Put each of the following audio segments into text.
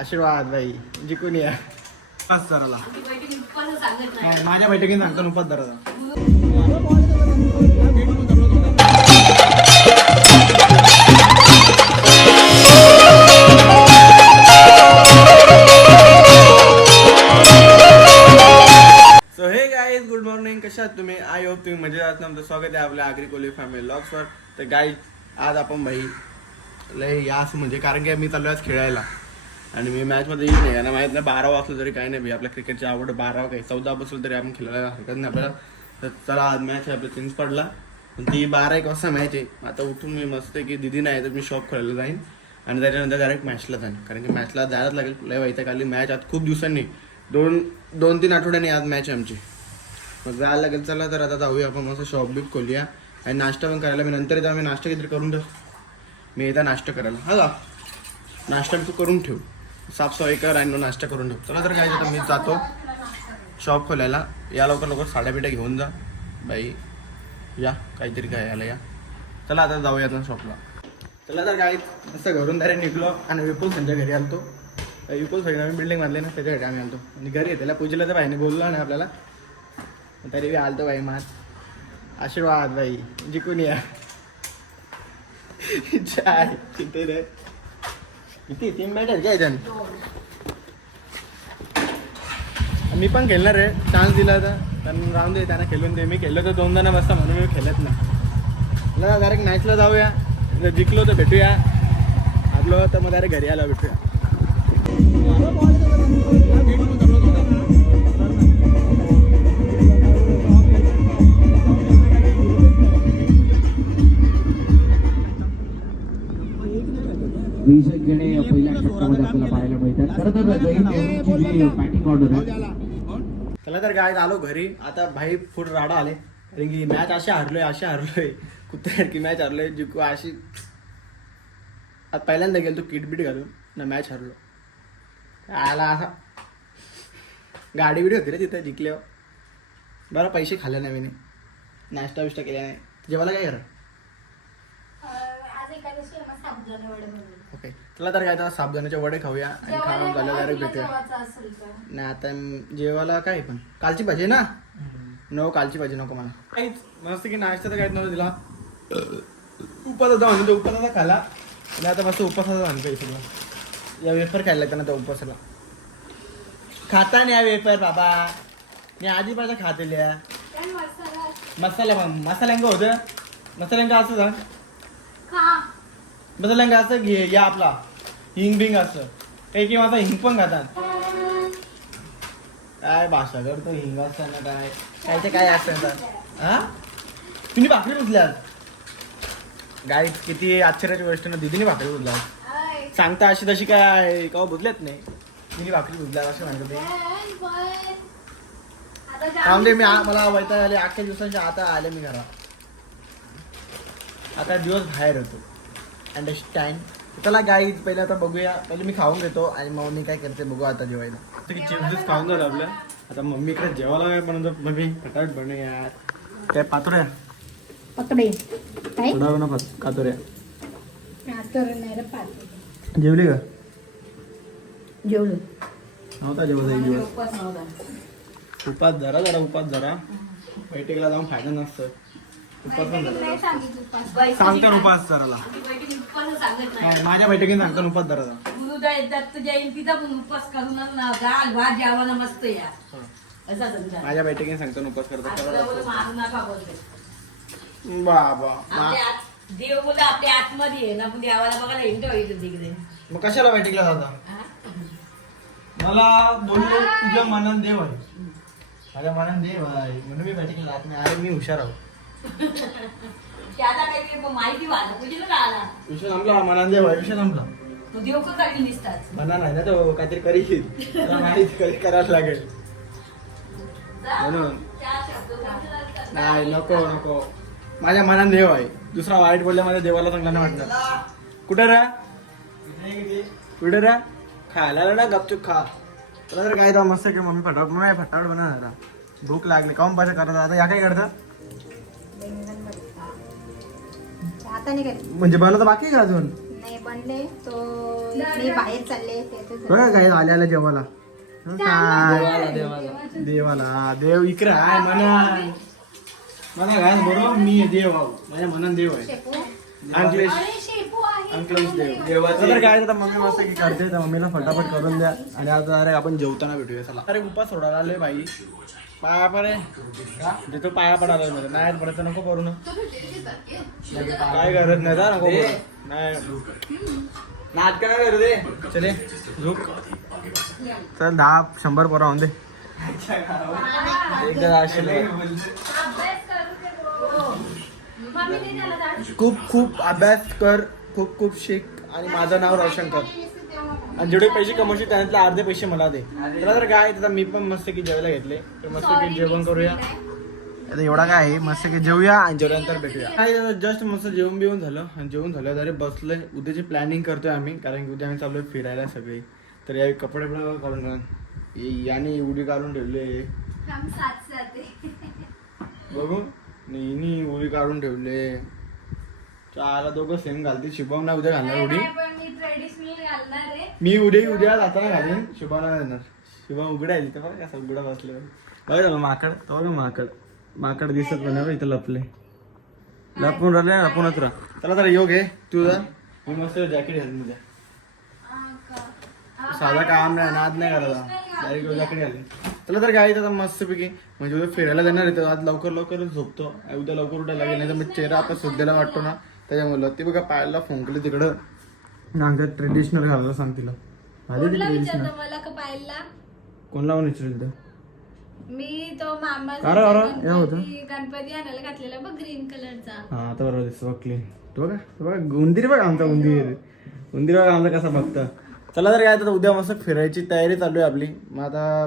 आशीर्वाद भाई जिंकून या. नाही नाही, माझ्या बैठकीत सांगतो उपास सो हे गाईज गुड मॉर्निंग कशा आहात तुम्ही? आय होप तुम्ही मजेत आहात. आमचं स्वागत आहे आपल्या आगरी कोली फॅमिली लॉक्सवर तर गाईज आज आपण भाई लय या असं म्हणजे कारण की मी चाललो आज खेळायला. आणि मी मॅचमध्ये येईल नाही. आणि माहीत नाही बारा वाजलं तरी काही नाही. आपल्या क्रिकेटची आवड बारा काही चौदा बसलं तरी आपण खेळायला हरकत नाही आपल्याला. तर चला आज मॅच आहे आपला चेंज पडला. पण ती बारा एक वाजता मॅच आहे. आता उठून मी मस्त आहे की दिदी नाही तर मी शॉप खेळायला जाईन. आणि त्याच्यानंतर डायरेक्ट मॅचला जाईन. कारण की मॅचला जायलाच लागेल. लय वैताग आली मॅच आज खूप दिवसांनी. दोन दोन तीन आठवड्यांनी आज मॅच आहे आमची. मग जायला लागेल. चला तर आता जाऊया आपण. मस्त शॉप बीप खोलूया. आणि नाश्ता पण करायला. मी नंतर येतो. आम्ही नाश्ता काहीतरी करून ठेव. मी येता नाश्ता करायला. हा नाश्ता तू करून ठेव. साफसफाई कर आणि नाश्ता करून ठेव. चला तर काय आता मी जातो. शॉप खोलायला. या लवकर लवकर साड्या घेऊन जा. बाई या. काहीतरी काय याला या. चला आता जाऊया आता शॉपला चला तर काय असं घरून डायरेक्ट निघलो आणि विपुल संजय घरी आलतो. विपुल सगळी नवीन बिल्डिंग बांधली ना त्याच्या आम्ही आलतो. आणि घरी त्याला पूजेला तर भाईने बोललो ना आपल्याला. तरी बी आलतो बाई मात. आशीर्वाद भाई जिंकून या चाय किती रे किती? तीन मॅच आहेत काय त्यान मी पण खेळणार आहे. चान्स दिला तर पण राहून दे त्यांना खेळून दे. मी खेळलो तर दोन जण मस्त म्हणून मी खेळत नाही. मला डायरेक्ट मॅचला जाऊया. जर जिंकलो तर भेटूया. हारलो तर मग डायरेक्ट घरी आला भेटूया. षटकामध्ये आपल्याला पाहायला मिळतात. खरं तर जैन नेहरूंची जी बॅटिंग ऑर्डर आहे. चला तर काय आलो घरी. आता भाई फुट राडा आले. कारण की मॅच अशा हारलोय अशा हारलोय. कुत्र्यासारखी मॅच हारलोय. जिंकू अशी. आता पहिल्यांदा गेलो तो किटबीट घालून. ना मॅच हरलो. आला असा गाडी बिडी होती रे तिथे जिंकल्यावर. बरं पैसे खाल्ले नाही मी नाश्ता बिष्टा केला नाही. जेवायला काय करा? ओके चला तर काय आता साबुदाण्याचे वडे खाऊया आणि खाऊन झालं डायरेक्ट भेटूया. नाही आता जेवायला काय पण. कालची भाजी ना? नको कालची भाजी नको मला. काहीच मस्त की नाश्ता तर काहीच नव्हतं दिला. उपासाचा म्हणतो उपासाचा खाला. आणि आता मस्त उपासाचा म्हणतोय सगळं. या वेफर खायला लागतं ना त्या उपासाला. खाता नाही या वेफर बाबा. मी आधीपासून खातेल्या. काय मसाला? मसाला पण मसाल्यांका होतं. मसाल्यांका असं सांग? मसाल्यांका असं घे या आपला. हिंग बिंग असं. काही की माझा हिंग पण खातात. काय भाषा करतो हिंग असताना काय? कायचे काय असताना हा? तुम्ही भाकरी बुजल्यात गाई किती आश्चर्याची गोष्ट ना दिदीने भाकरी बुजल्यात सांगता अशी तशी काय का बुजल्यात नाही. तिने भाकरी बुजल्यात असं म्हणतो ते थांबले मी मला वैताग आले अख्ख्या दिवसांच्या आता आले मी घरा आता दिवस बाहेर होतो. अंडरस्टँड चला गाई पहिले आता बघूया. पहिले मी खाऊन घेतो आणि मग मी काय करते बघू आता जेवायला. चिप्स खाऊन झालं आपल्या आता मम्मी इकडे जेवायला काय बनवतो मम्मी फटाफट बनवूया. काय पातोऱ्या? पकडे. काय? थोडा बनव कातोऱ्या जेवली का? जेवलो. नव्हता जेवत एक दिवस. उपास जरा जरा उपास जरा. बैठकीला जाऊन फायदा नसतं उपास पण बैठकीत. सांगतो उपास बैठकीत नाही, माझ्या बैठकीत सांगतो उपास गुरुदाय दत्त जयंतीचा पण उपवास करूनच ना. दाल भात जेवायला मस्त या. असा समजा माझ्या बैठकीने सांगतो उपास करतो. आपलं बोलू मारू नका बोलते बाबा मा- आपल्या आत- देव बोला आपल्या आतमध्ये आहे ना पण देवाला बघायला इंटर होईल तिकडे. मग कशाला बैठकीला जाता? मला बोललो तुझ्या मनात देव आहे. माझ्या मनात देव आहे. म्हणून मी बैठकीला जात नाही. अरे मी हुशार आहो. त्याला काही माहिती वाटत तुझी ना आला. विषय संपला मनात देव आहे विषय संपला तू देव का काही दिसतात. म्हणा नाही ना तो काहीतरी करील त्याला माहिती करी करावं लागेल. म्हणून. नाही नको नको. माझ्या मनात देव आहे. दुसरा वाईट बोलल्या माझ्या देवाला चांगला नाही वाटत कुठं रा? कुठं रा? खायला ना गपचूप खा. तुला तर काय मस्त की मम्मी फटाफट मम्मी फटाफट बनव जरा. भूक लागली. काऊन पाहिजे करत आता या काय करतात म्हणजे बनवतं बाकी आहे का अजून? नाही बनले तो मी बाहेर चालले बघा काय आल्याला जेवायला. हं, काय? देवाला देव इकडे आहे म्हणा म्हणा काय बरोबर मी देव आहो. माझ्या मनात देव आहे. अंकलेश. अंकलेश देव. देवाचं. तर काय आता मम्मी मस्त की करते तर मम्मीला फटाफट करून द्या. आणि आता डायरेक्ट आपण जेवताना भेटूया चला. अरे उपास सोडायला आलोय बाई. पाया पडे देतो पाया पडायला मध्ये नाही पडत नको करू ना. काय करत नाही जा नको. नाही. नाटक काय करू दे चले झोप. चल दहा शंभर पोरं होऊन दे. एकदा खूप खूप अभ्यास कर. खूप खूप शिक. आणि माझं नाव रोशन कर. आणि जेवढे पैसे कमवशील त्यातले अर्धे पैसे मला दे. तुला तर काय आता मी पण मस्त की जेवायला घेतले. तर मस्त की जेवण करूया. आता एवढा काय आहे? मस्त की जेवूया आणि जेवल्यानंतर भेटूया. काय जस्ट मस्त जेवण बिवून झालं. आणि जेवण झालं तरी बसलोय. उद्याची प्लॅनिंग करतोय आम्ही कारण की उद्या आम्ही चाललोय फिरायला सगळे. तर या कपडे बिपडे काढून. हे- याने उडी काढून ठेवले. बघू. नेहमी उडी काढून ठेवले. चाला दोघं सेम घालते. शुभम ना उद्या घालणार उडी. मी उद्या उद्या जाताना घालीन. शुभाला देणार शुभम उघडा आहे तिथे बघा कसं उघडा बसले. बघा त्याला माकड. तो बघा माकड. माकड दिसत पण नाही बघ, इथं लपले. लपून राहिले लपूनच राहा. चला तर योग आहे. तुझा मी मस्त जॅकेट घालून उद्या. साधा काम नाही नाद नाही करायचा डायरेक्ट जॅकेट घालून. चला तर काय आता मस्त पैकी म्हणजे उद्या फिरायला जाणार आहे तर आज लवकर लवकरच झोपतो. उद्या लवकर उठायला लागेल नाही तर मग चेहरा आता सुद्ध्याला वाटतो ना. त्याच्यामुळे ते बघा पायाला फोंकले तिकडं. नांगत ट्रेडिशनल घालायला सांग तिला. भारी ती ट्रेडिशनल मला का पाहिला कोण लावून विचारेल तर? मी तो मामा अरे, अरे, हे होतं. गणपती गणपती आणायला घातलेला बघ ग्रीन कलरचा हा आता बरोबर दिसतो बघ क्लीन तू बघा तू बघा उंदीर बघ आमचा उंदीर. उंदीर बघा आमचा कसा बघता. चला तर काय आता उद्या मस्त फिरायची तयारी चालू आहे आपली. मग आता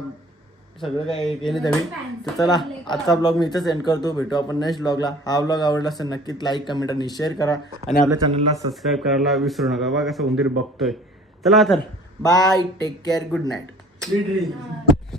सगळं काय केलं तरी तर चला आजचा ब्लॉग मी इथंच एंड करतो. भेटू आपण नेक्स्ट ब्लॉगला हा ब्लॉग आवडला असेल नक्कीच लाईक कमेंट आणि शेअर करा. आणि आपल्या चॅनलला सबस्क्राईब करायला विसरू नका. बघा कसं उंदीर बघतोय. चला तर bye take care good night